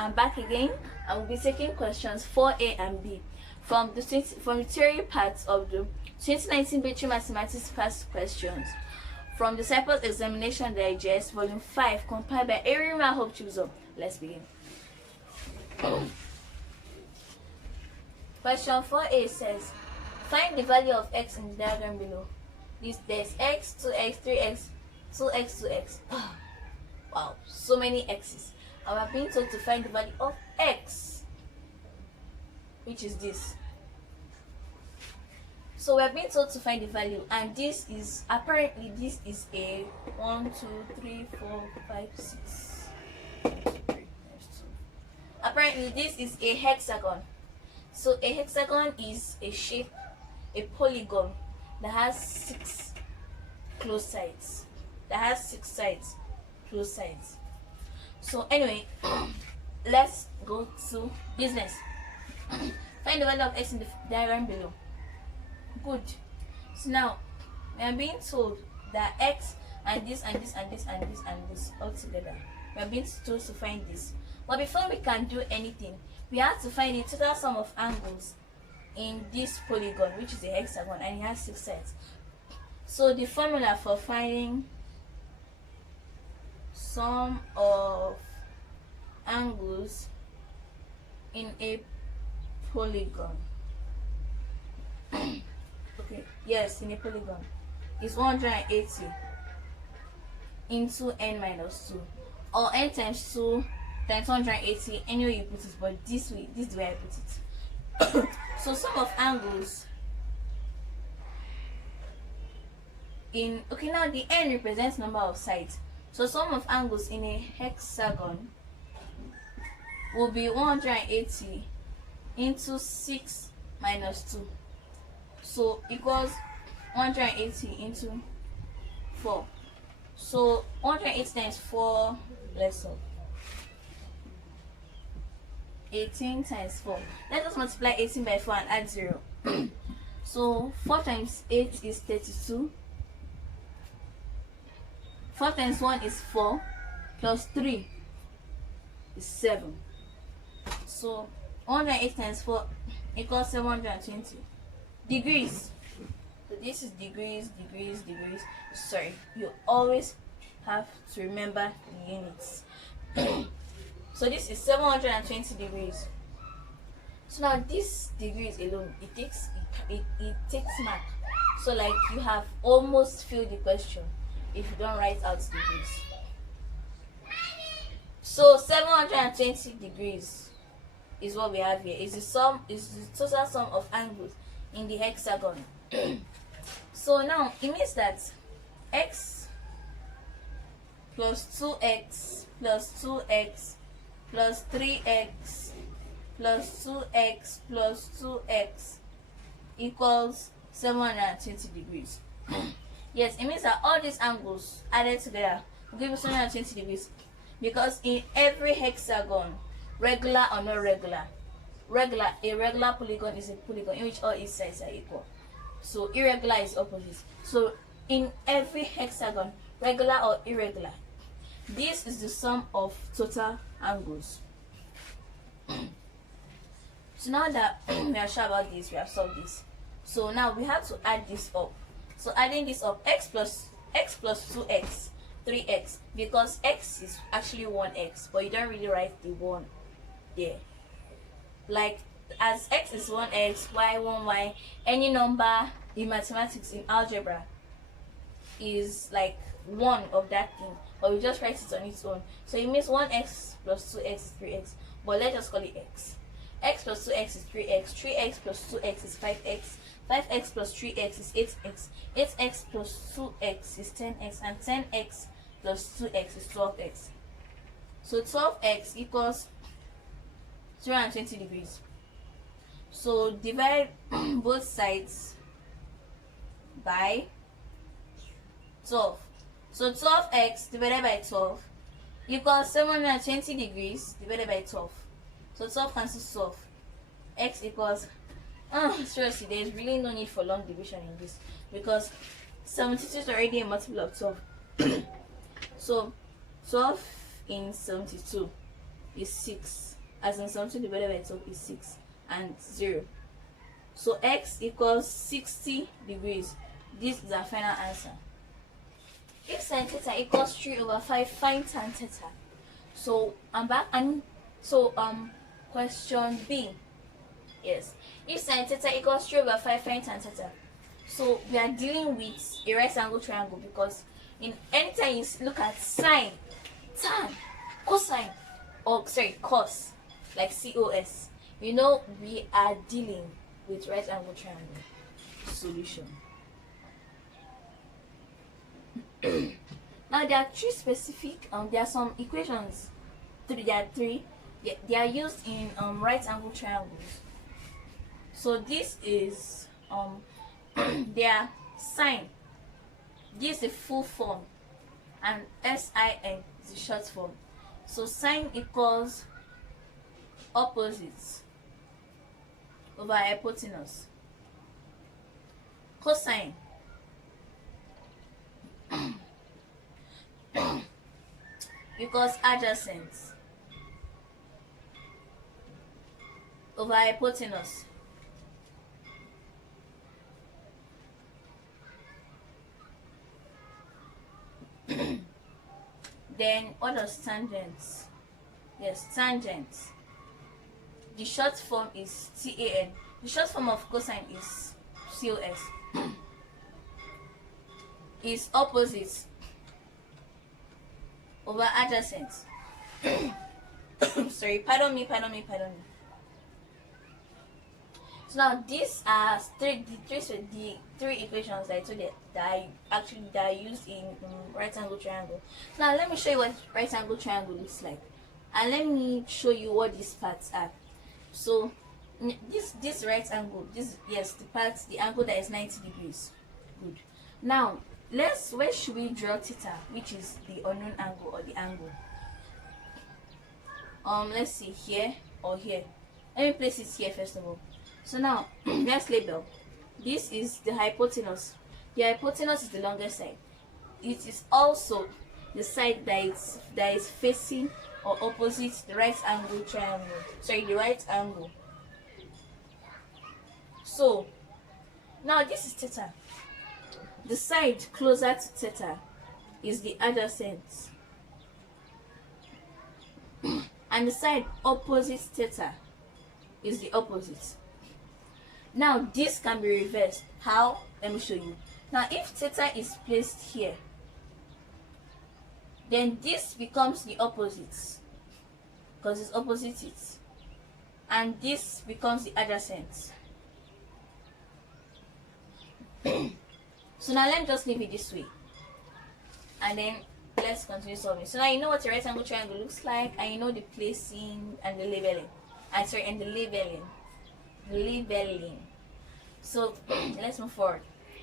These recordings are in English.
I'm back again. I will be taking questions 4A and B from the theory parts of the 2019 BECE Mathematics Past Questions from the Cyprus Examination Digest, Volume 5, compiled by Erima Hope Chuzo. Let's begin. Question 4A says, find the value of x in the diagram below. There's x, 2x, 3x, 2x, 2x. Wow, so many x's. And we're being told to find the value of x, which is this. So we're being told to find the value, and this is apparently a 1, 2, 3, 4, 5, 6. Apparently this is a hexagon. So a hexagon is a shape, a polygon that has 6 close sides. Close sides. So anyway, let's go to business. Find the value of x in the diagram below. Good. So now we are being told that x and this and this and this and this and this all together. We are being told to find this. But before we can do anything, we have to find the total sum of angles in this polygon, which is a hexagon, and it has 6 sides. So the formula for finding sum of angles in a polygon okay, yes, in a polygon is 180 into n minus 2, or n times 2 times 180, any way you put it, but this is the way I put it. So sum of angles in, okay, now the n represents number of sides. So sum of angles in a hexagon will be 180 into 6 minus 2. So equals 180 into 4. So 180 times 4, let's solve. 18 times 4. Let us multiply 18 by 4 and add 0. So 4 times 8 is 32. 4 times 1 is 4, plus 3 is 7. So 180 times 4 equals 720 degrees. So this is degrees. Sorry, you always have to remember the units. So this is 720 degrees. So now this degrees alone, it takes mark. So like you have almost filled the question if you don't write out degrees. So 720 degrees is what we have here. Is the total sum of angles in the hexagon. So now it means that x plus 2x plus 2x plus 3x plus 2x plus 2x equals 720 degrees. Yes, it means that all these angles added together will give us 720 degrees, because in every hexagon, regular or not regular, a regular polygon is a polygon in which all its sides are equal. So irregular is opposite. So in every hexagon, regular or irregular, this is the sum of total angles. So now that we are sure about this, we have solved this. So now we have to add this up. So adding this up, x plus 2x, 3x, because x is actually 1x, but you don't really write the 1 there. Like, as x is 1x, y 1y, any number in mathematics, in algebra, is like 1 of that thing, but we just write it on its own. So it means 1x plus 2x is 3x, but let's just call it x. X plus 2x is 3x, 3x plus 2x is 5x, 5x plus 3x is 8x, 8x plus 2x is 10x, and 10x plus 2x is 12x. So 12x equals 320 degrees. So divide both sides by 12. So 12x divided by 12 equals 720 degrees divided by 12. So 12 cancels 12. X equals, seriously, there is really no need for long division in this, because 72 is already a multiple of 12. So 12 in 72 is 6, as in something divided by 12 is 6 and 0. So x equals 60 degrees. This is our final answer. If sin theta equals 3/5, find tan theta. So I'm back, and so question B. Yes, if sin theta equals 3/5, find tan theta. So we are dealing with a right angle triangle, because in anytime you look at sine, tan, cosine, or sorry, cos, like cos, you know we are dealing with right angle triangle solution. Now there are three specific there are some equations. There are three. They are used in right angle triangles. So this is their sine. This is the full form, and sin is the short form. So sine equals opposites over hypotenuse. Cosine equals adjacent over hypotenuse. Then what does tangents? Yes, tangents. The short form is TAN. The short form of cosine is COS. Is opposite over adjacent. Sorry, pardon me. So now these are the three equations that I told you that are used in right angle triangle. Now let me show you what right angle triangle looks like, and let me show you what these parts are. So this right angle, the angle that is 90 degrees. Good. Now where should we draw theta, which is the unknown angle, or the angle? Let's see, here or here. Let me place it here first of all. So now let's label. This is the hypotenuse. The hypotenuse is the longest side. It is also the side that is facing or opposite the right angle triangle. Sorry, the right angle. So now this is theta. The side closer to theta is the adjacent, and the side opposite theta is the opposite. Now this can be reversed. How? Let me show you. Now if theta is placed here, then this becomes the opposite, because it's opposite it, and this becomes the adjacent. So now let me just leave it this way, and then let's continue solving. So now you know what a right angle triangle looks like, and you know the placing and the labeling. And the labeling. So let's move forward.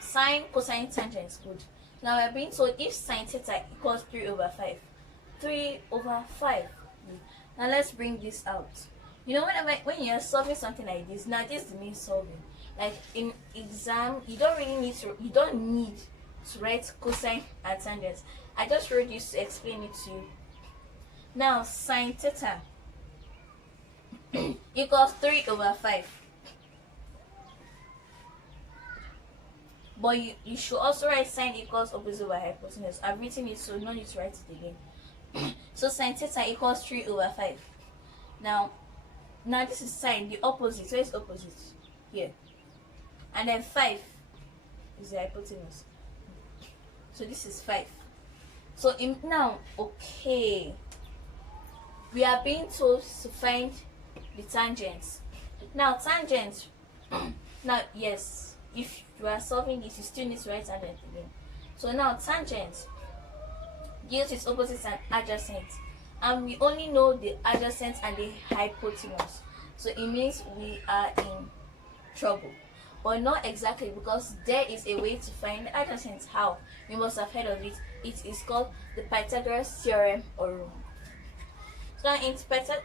Sine, cosine, tangent is good. Now we're being told if sine theta equals 3/5. 3/5. Now let's bring this out. You know, when you're solving something like this, now this is the main solving. Like in exam, you don't need to write cosine and tangents. I just wrote this to explain it to you. Now sine theta equals 3/5. But you should also write sine equals opposite over hypotenuse. I've written it, so no need to write it again. So sine theta equals 3/5. Now this is sine, the opposite. Where is opposite? Here. And then 5 is the hypotenuse. So this is 5. So now, okay, we are being told to find the tangents. Now tangents. Now yes, if you are solving this, you still need to write tangent again. So now tangent deals with opposites and adjacent, and we only know the adjacent and the hypotenuse. So it means we are in trouble. But not exactly, because there is a way to find the adjacent. How? You must have heard of it. It is called the Pythagoras Theorem or rule. So now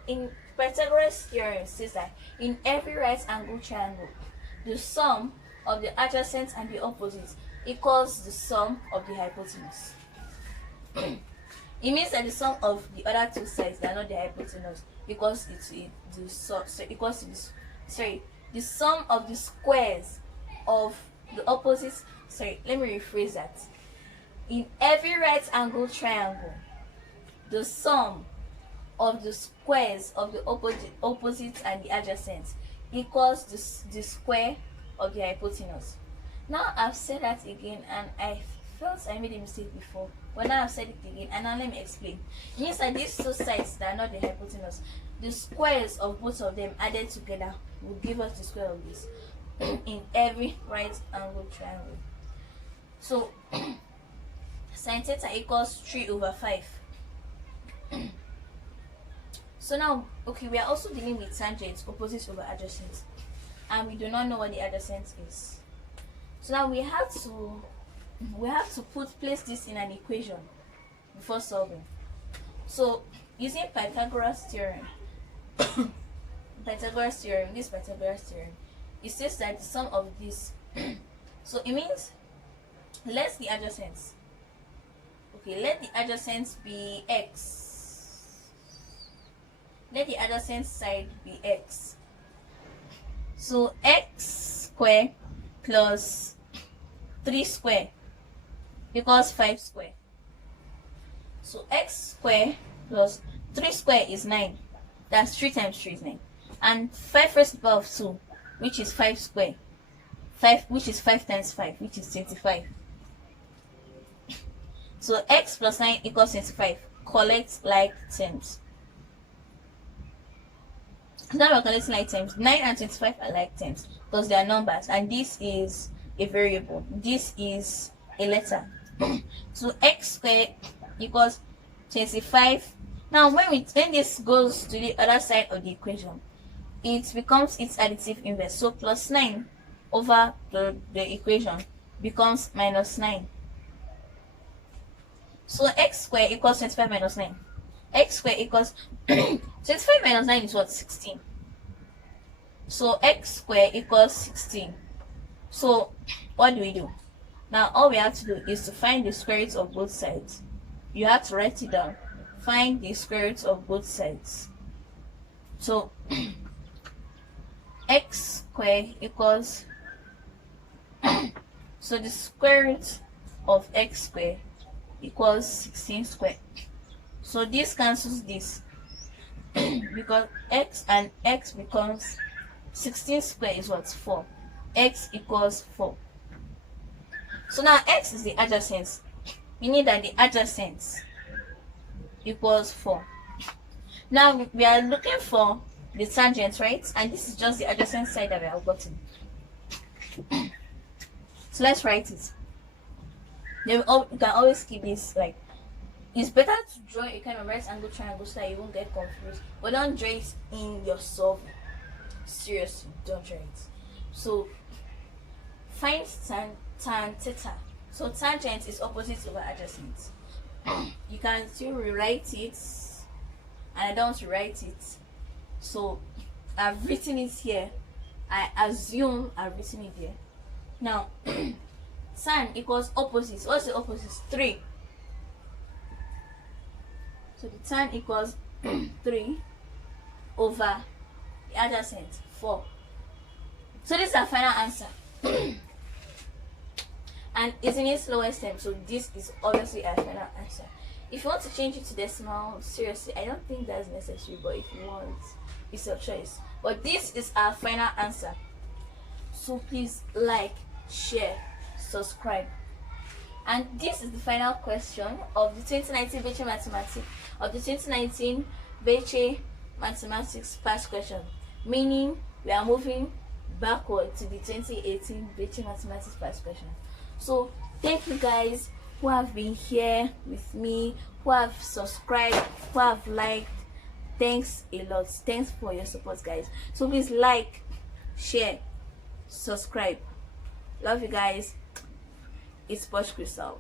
in Pythagoras Theorem says that in every right angle triangle, the sum of the adjacent and the opposite equals the sum of the hypotenuse. It means that the sum of the other two sides that are not the hypotenuse equals the sum of the squares of the opposite. Sorry, let me rephrase that. In every right angle triangle, the sum of the squares of the opposite and the adjacent equals the square of the hypotenuse. Now I've said that again, and I felt I made a mistake before, but now I've said it again, and now let me explain. It means that these two sides that are not the hypotenuse, the squares of both of them added together will give us the square of this in every right angle triangle. So sin theta equals 3/5. So now, okay, we are also dealing with tangents, opposite over adjacent, and we do not know what the adjacent is. So now we have to place this in an equation before solving. So using Pythagoras theorem, Pythagoras theorem, it says that the sum of this, so it means let the adjacents be x. Let the adjacent side be x. So x square plus 3 square equals 5 square. So x square plus 3 square is 9. That's 3 times 3 is 9. And 5 raised to the power of 2, which is 5 square. 5, which is 5 times 5, which is 25. So x plus 9 equals 25. Collect like terms. Now we're collecting like terms. 9 and 25 are like terms because they are numbers, and this is a variable. This is a letter. So x squared equals 25. Now when this goes to the other side of the equation, it becomes its additive inverse. So plus 9 over the equation becomes minus 9. So x squared equals 25 minus 9. X squared equals 25 minus 9 is what? 16. So x squared equals 16. So what do? Now all we have to do is to find the square root of both sides. You have to write it down. Find the square root of both sides. So x squared equals so the square root of x squared equals 16 squared. So this cancels this because x and x becomes 16 squared is what? 4. X equals 4. So now x is the adjacent, meaning that the adjacent equals 4. Now we are looking for the tangent, right? And this is just the adjacent side that we have gotten. So let's write it. Then you can always keep this, like, it's better to draw a kind of right angle triangle so that you won't get confused, but don't draw it in your solving. Seriously, don't draw it. So find tan theta. So tangent is opposite over adjacent. You can still rewrite it, and I don't rewrite it. So I've written it here. I assume I've written it here. Now tan equals opposite. What's the opposite? 3. So the tan equals 3 over the adjacent 4. So this is our final answer. And it's in its lowest term, so this is obviously our final answer. If you want to change it to decimal, seriously, I don't think that's necessary, but if you want, it's your choice. But this is our final answer. So please like, share, subscribe. And this is the final question of the 2019 BECE Mathematics past question, meaning we are moving backward to the 2018 BECE Mathematics past question. So thank you guys who have been here with me, who have subscribed, who have liked. Thanks a lot. Thanks for your support, guys. So please like, share, subscribe. Love you guys. It's Posh Crystal.